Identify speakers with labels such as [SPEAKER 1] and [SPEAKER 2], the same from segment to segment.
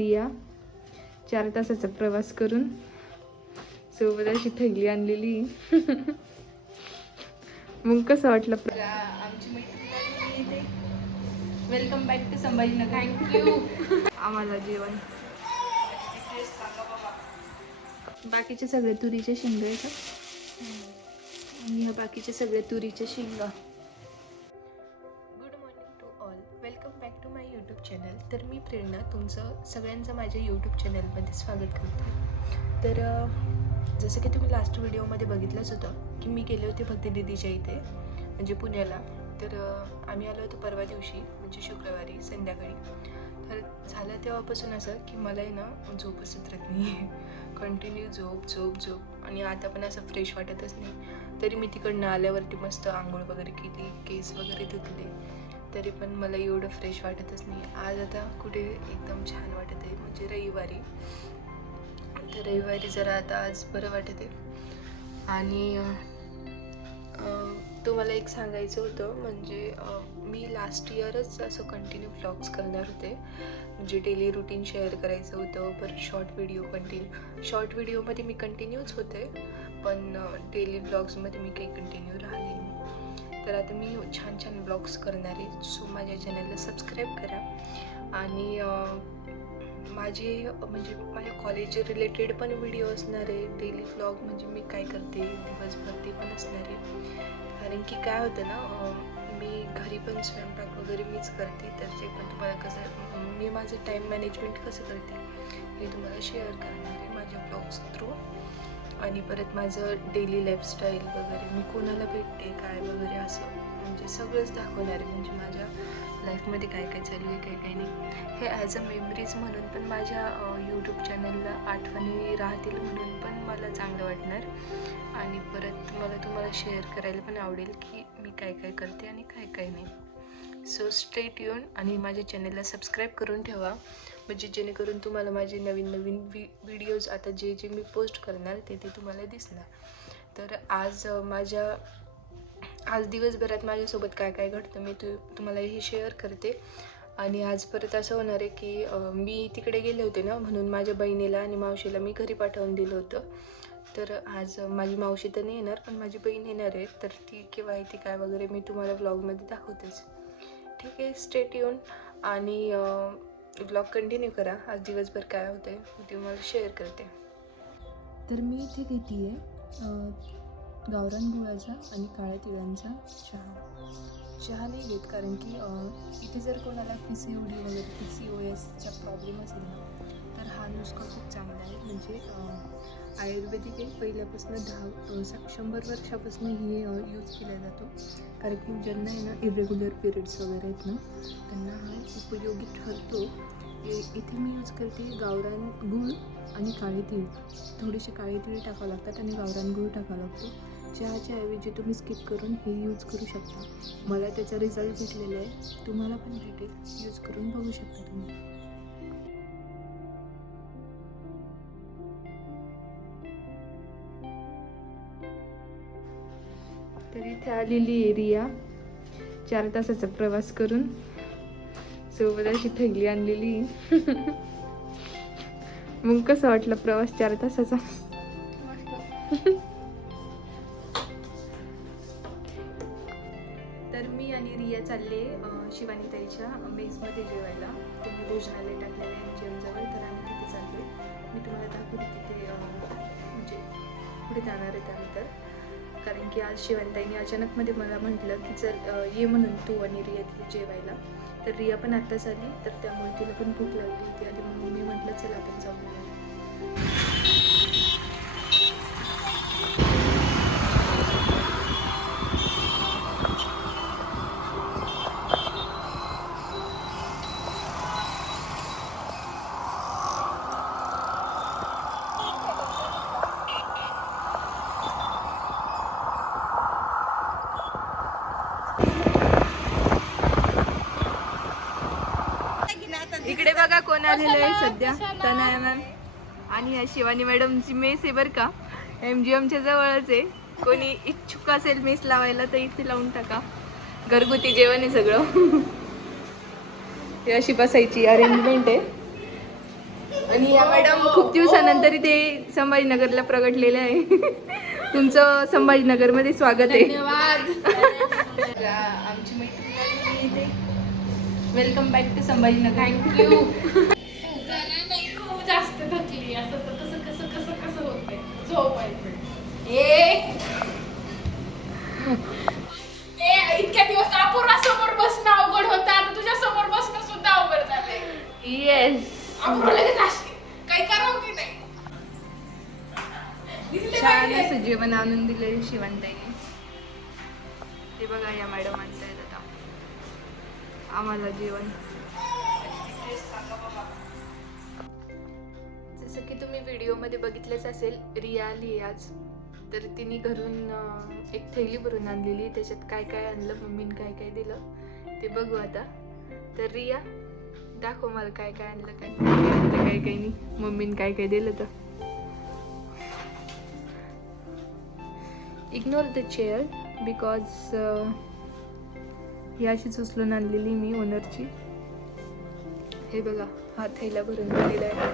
[SPEAKER 1] या चार तासाचा प्रवास करून सोबत अशी थैली आणलेली. मग कसं वाटलं आमची मैत्रीण welcome back to Sambhajinagar. Thank you आम्हाला जेवण. बाकीचे सगळे तुरीचे शेंगा येतात आणि ह्या बाकीचे सगळे तुरीचे शेंगा.
[SPEAKER 2] चॅनल तर मी प्रेरणा तुमचं सगळ्यांचं माझ्या यूट्यूब चॅनलमध्ये स्वागत करते. तर जसं की तुम्ही लास्ट व्हिडिओमध्ये बघितलंच होतं की मी गेले होते भक्ती दिदीच्या इथे म्हणजे पुण्याला. तर आम्ही आलो होतो परवा दिवशी म्हणजे शुक्रवारी संध्याकाळी. तर झालं तेव्हापासून असं की मला आहे ना झोपच उतरत नाही आहे कंटिन्यू झोप झोप झोप. आणि आता पण असं फ्रेश वाटतच नाही. तरी मी तिकडनं आल्यावरती मस्त आंघोळ वगैरे केली केस वगैरे धुतले. तरी पण मला एवढं फ्रेश वाटतच नाही आज आता कुठे एकदम छान वाटत आहे म्हणजे रविवारी. तर रविवारी जरा आता आज बरं वाटत आहे. आणि तुम्हाला एक सांगायचं होतं म्हणजे मी लास्ट इयरच असं कंटिन्यू व्लॉग्स करणार होते. म्हणजे डेली रुटीन शेअर करायचं होतं पर शॉर्ट व्हिडिओ कंटिन्यू शॉर्ट व्हिडिओमध्ये मी कंटिन्यूच होते पण डेली ब्लॉग्समध्ये मी काही कंटिन्यू राहिले नाही तर मी छान छान ब्लॉग्स करणार आहे. सो माझ्या चॅनलला सबस्क्राईब करा. आणि माझे म्हणजे माझ्या कॉलेज रिलेटेड पण व्हिडिओ असणार आहे. डेली व्लॉग म्हणजे मी काय करते दिवसभर ते पण असणार आहे. कारण की काय होतं ना मी घरी पण स्वयंपाक वगैरे मीच करते. तर ते पण तुम्हाला कसं मी माझं टाईम मॅनेजमेंट कसं करते हे तुम्हाला शेअर करणार आहे माझ्या ब्लॉग्स थ्रू आणि परत माझं डेली लाईफस्टाईल वगैरे मी कोणाला भेटते काय वगैरे असं म्हणजे सगळंच दाखवणार आहे. म्हणजे माझ्या लाईफमध्ये काय काय चालू आहे काय काय नाही. हे ॲज अ मेमरीज म्हणून पण माझ्या यूट्यूब चॅनलला आठवणी राहतील म्हणून पण मला चांगलं वाटणार. आणि परत मला तुम्हाला शेअर करायला पण आवडेल की मी काय काय करते आणि काय काय नाही. सो स्ट्रेट येऊन आणि माझ्या चॅनलला सबस्क्राईब करून ठेवा. म्हणजे जेणेकरून तुम्हाला माझे नवीन नवीन व्हि व्हिडिओज आता जे जे मी पोस्ट करणार ते ते तुम्हाला दिसणार. तर आज माझ्या आज दिवसभरात माझ्यासोबत काय काय घडतं मी तु तुम्हाला हे शेअर करते. आणि आज परत असं होणार आहे की मी तिकडे गेले होते ना म्हणून माझ्या बहिणीला आणि मावशीला मी घरी पाठवून दिलं होतं. तर आज माझी मावशी तर नाही येणार पण माझी बहीण येणार आहे. तर ती केव्हा आहे ती काय वगैरे मी तुम्हाला व्लॉगमध्ये दाखवतेच. ठीक आहे स्टेट येऊन आणि ब्लॉग कंटिन्यू करा. आज दिवसभर काय होतं आहे ते मला शेअर करते.
[SPEAKER 1] तर मी इथे घेते आहे गावरान गुळाचा आणि काळ्या तिळांचा चहा. चहा नाही घेत कारण की इथे जर कोणाला पी सी ओ डी वगैरे पी सी ओ एसचा प्रॉब्लेम असेल ना तर हा नुस्खा खूप चांगला आहे. म्हणजे आयुर्वेदिक एक पहिल्यापासून दहा सा- शंभर वर्षापासून हे यूज केला जातो. कारण की ज्यांना आहे ना इरेग्युलर पिरियड्स वगैरे आहेत ना त्यांना हा उपयोगी ठरतो. इथे मी यूज करते गावरान गूळ आणि काळी तीळ. थोडीशी काळी तीळ टाकावं लागतात आणि गावरान गूळ टाकावा लागतो. चहाच्या ऐवजी तुम्ही स्किप करून हे यूज करू शकता. मला त्याचा रिझल्ट भेटलेला आहे. तुम्हाला पण भेटेल. यूज करून बघू शकता तुम्ही. तर इथे आलेली एरिया चार तासाचा प्रवास करून सोबत अशी थैली आणलेली मग कसं वाटलं प्रवास चार तासाचा? तर मी आणि रिया चालले शिवानी ताईच्या मेसमध्ये जेवायला. त्यांनी भोजनालय टाकलेलं आहे जेवजवळ तर आम्ही तिथे चाललो मी तुम्हाला दाखवते तिथे म्हणजे पुढे जाणार आहे त्यानंतर. कारण की आज शिवंताईने अचानकमध्ये मला म्हटलं की जर ये म्हणून तू आणि रिया तिथे जेवायला. तर रिया पण आत्ताच आली तर त्यामुळे तिला पण भूक लागली होती आणि म्हणून मी म्हटलं चल आपण जाऊया. कोण आलेलं आहे सध्या तनया मॅम. आणि या शिवानी मॅडमची मेस आहे बरं का. एम जी एमच्या जवळच आहे. कोणी इच्छुक असेल मेस लावायला तर इथे लावून टाका. घरगुती जेवण आहे सगळं. ही अशी बसायची अरेंजमेंट आहे.
[SPEAKER 2] आणि या मॅडम खूप दिवसानंतर इथे संभाजीनगरला प्रगटलेले आहे. तुमचं संभाजीनगरमध्ये स्वागत आहे. आमची मैत्रीण इथे. Welcome back to Sambhajinagar thank you
[SPEAKER 3] खूप जास्त थकली असं कसं कसं कसं कसं होतंय? झोपायचं ए! इतक्या दिवस अपूर्वा समोर बसणं अवघड होतं. आता तुझ्या समोर बसणं सुद्धा अवघड झालंय.
[SPEAKER 2] येस
[SPEAKER 3] अपूर्वा लगेच अशी काही करावं की नाही?
[SPEAKER 2] छान. असं जेवण आणून दिले शिवंताईने ते बघा या मॅडम आणतायत आता आम्हाला जेवण. जसं की तुम्ही व्हिडिओमध्ये बघितलंच असेल रिया लियाज. तर तिने घरून एक थैली भरून आणलेली. त्याच्यात काय काय आणलं मम्मीने काय काय दिलं ते बघू आता. तर रिया दाखव मला काय काय आणलं काय काय आणलं काय काय नाही. मम्मीने काय काय दिलं तर. इग्नोर द चेअर बिकॉज ही अशीच उचलून आणलेली मी ओनरची. हे बघा हा थैला भरून दिलेला आहे.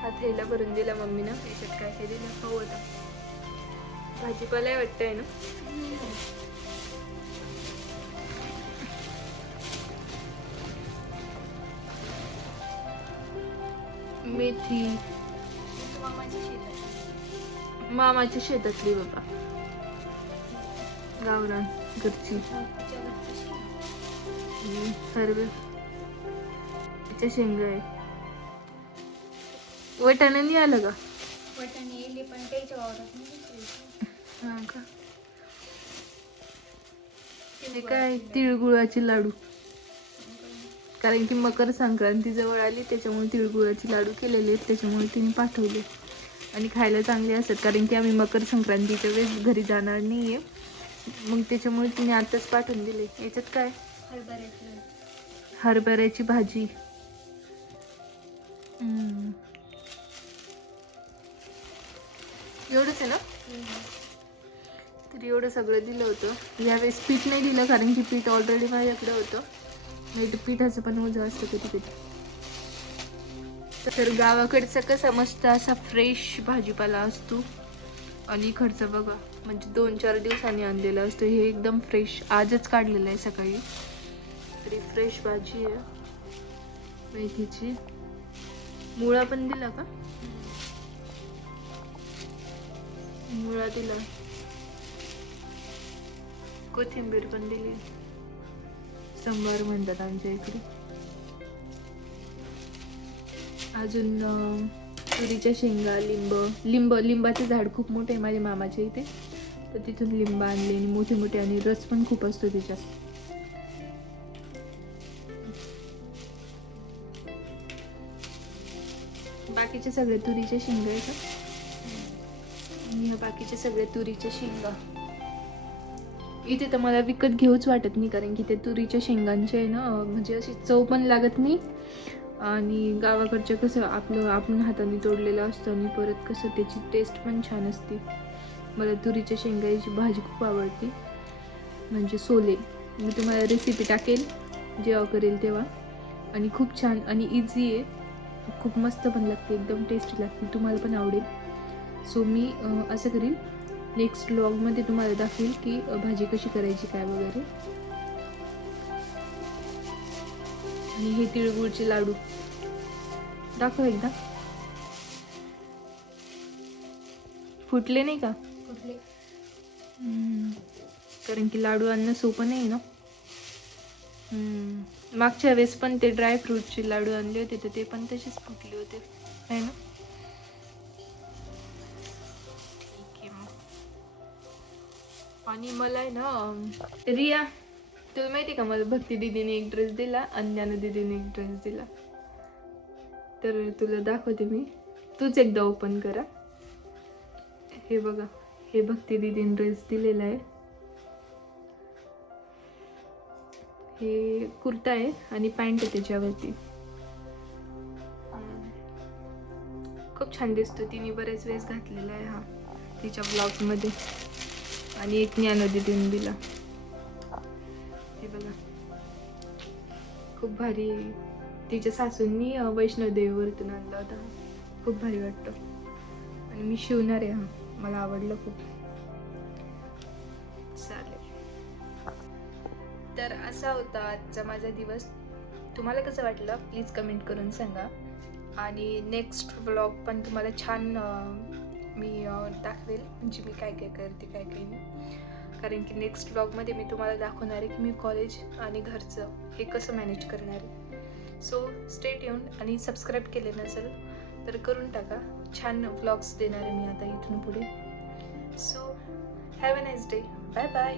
[SPEAKER 2] हा थैला भरून दिला मम्मीनं. याच्यात काय काय दिलं हो आता भाजीपाला आहे वाटतंय ना? मेथी. मामाच्या शेतातली बाबा. गावरान घरची. शेंगा आहे. वटाणा नाही आलं का?
[SPEAKER 4] वाटाणे येले पण त्याच्या वावरात नाही दिसले.
[SPEAKER 2] हा का? हे काय तिळगुळाचे लाडू? कारण की मकर संक्रांती जवळ आली त्याच्यामुळे तिळगुळाचे लाडू केलेले आहेत त्याच्यामुळे तिने पाठवले. आणि खायला चांगले असतात कारण की आम्ही मकर संक्रांतीच्या वेळेस घरी जाणार नाही आहे मग त्याच्यामुळे तिने आताच पाठवून दिले. याच्यात काय?
[SPEAKER 4] हरभऱ्याचं
[SPEAKER 2] हरभऱ्याची भाजी. एवढंच आहे ना? तर एवढं सगळं दिलं होतं. यावेळेस पीठ नाही दिलं कारण की पीठ ऑलरेडी माझ्याकडे होतं. नाही तर पिठाचं पण ओझं असतं कधी कधी तर गावाकडचा कसा मस्त असा फ्रेश भाजीपाला असतो. आणि खर्च बघा. म्हणजे दोन चार दिवसांनी आणलेलं असतं. हे एकदम फ्रेश आजच काढलेलं आहे सकाळी. तरी फ्रेश भाजी आहे. मेथीची. मुळा पण दिला का? मुळा दिला. कोथिंबीर पण दिली. संभार म्हणतात आमच्या इकडे. अजून तुरीच्या शेंगा लिंब. लिंब लिंबाचे झाड खूप मोठे आहे माझ्या मामाच्या इथे. तर तिथून लिंब आणले आणि मोठे मोठे आणि रस पण खूप असतो त्याच्यात. बाकीचे सगळे तुरीचे शेंगा आहे का? आणि ह्या बाकीचे सगळे तुरीच्या शेंगा. इथे तर मला विकत घेऊच वाटत नाही कारण की ते तुरीच्या शेंगांचे आहे ना म्हणजे अशी चव पण लागत नाही. आणि गावाकडच्या कसं आपलं आपण हाताने तोडलेलं असतं आणि परत कसं त्याची टेस्ट पण छान असते. मला तुरीच्या शेंगाची भाजी खूप आवडते. म्हणजे सोले. मी तुम्हाला रेसिपी टाकेल जेव्हा करेल तेव्हा. आणि खूप छान आणि इझी आहे. खूप मस्त पण लागते एकदम टेस्टी लागते. तुम्हाला पण आवडेल. सो मी असं करीन. नेक्स्ट ब्लॉगमध्ये तुम्हाला दाखवेल की भाजी कशी करायची काय वगैरे. आणि हे तिळगुळचे लाडू. दाखव एकदा. फुटले नाही का?
[SPEAKER 4] कुठले
[SPEAKER 2] कारण की लाडू आणणं सोपं नाही ना? मागच्या वेळेस पण ते ड्रायफ्रूटचे लाडू आणले होते तर ते पण तसेच फुटले होते. आहे ना? ठीक आहे मग. आणि मला आहे ना रिया तुला माहिती आहे का मला भक्ती दिदीने एक ड्रेस दिला अन्यान दिदीने एक ड्रेस दिला? तर तुला दाखवते मी. तूच एकदा ओपन करा. हे बघा. हे भक्ती दिदीन ड्रेस दिलेला आहे. हे कुर्ता आहे आणि पॅन्ट आहे त्याच्यावरती. खूप छान दिसतो तिने बरेच वेळेस घातलेला आहे हा तिच्या ब्लॉगमध्ये आणि एक ज्ञानोदीने दिला. हे बघा. खूप भारी तिच्या सासूंनी वैष्णवदेवीवरतून आणला होता. खूप भारी वाटतं. आणि मी शिवणार आहे हा. मला आवडलं खूप. चालेल. तर असा होता आजचा माझा दिवस. तुम्हाला कसं वाटलं? प्लीज कमेंट करून सांगा. आणि नेक्स्ट व्लॉग पण तुम्हाला छान मी दाखवेल म्हणजे मी काय काय करते काय काय नाही. कारण की नेक्स्ट ब्लॉगमध्ये मी तुम्हाला दाखवणार आहे की मी कॉलेज आणि घरचं हे कसं मॅनेज करणार आहे. सो स्टेट येऊन आणि सबस्क्राईब केले नसेल तर करून टाका. छान व्लॉग्स देणार आहे मी आता इथून पुढे. So have a nice day bye bye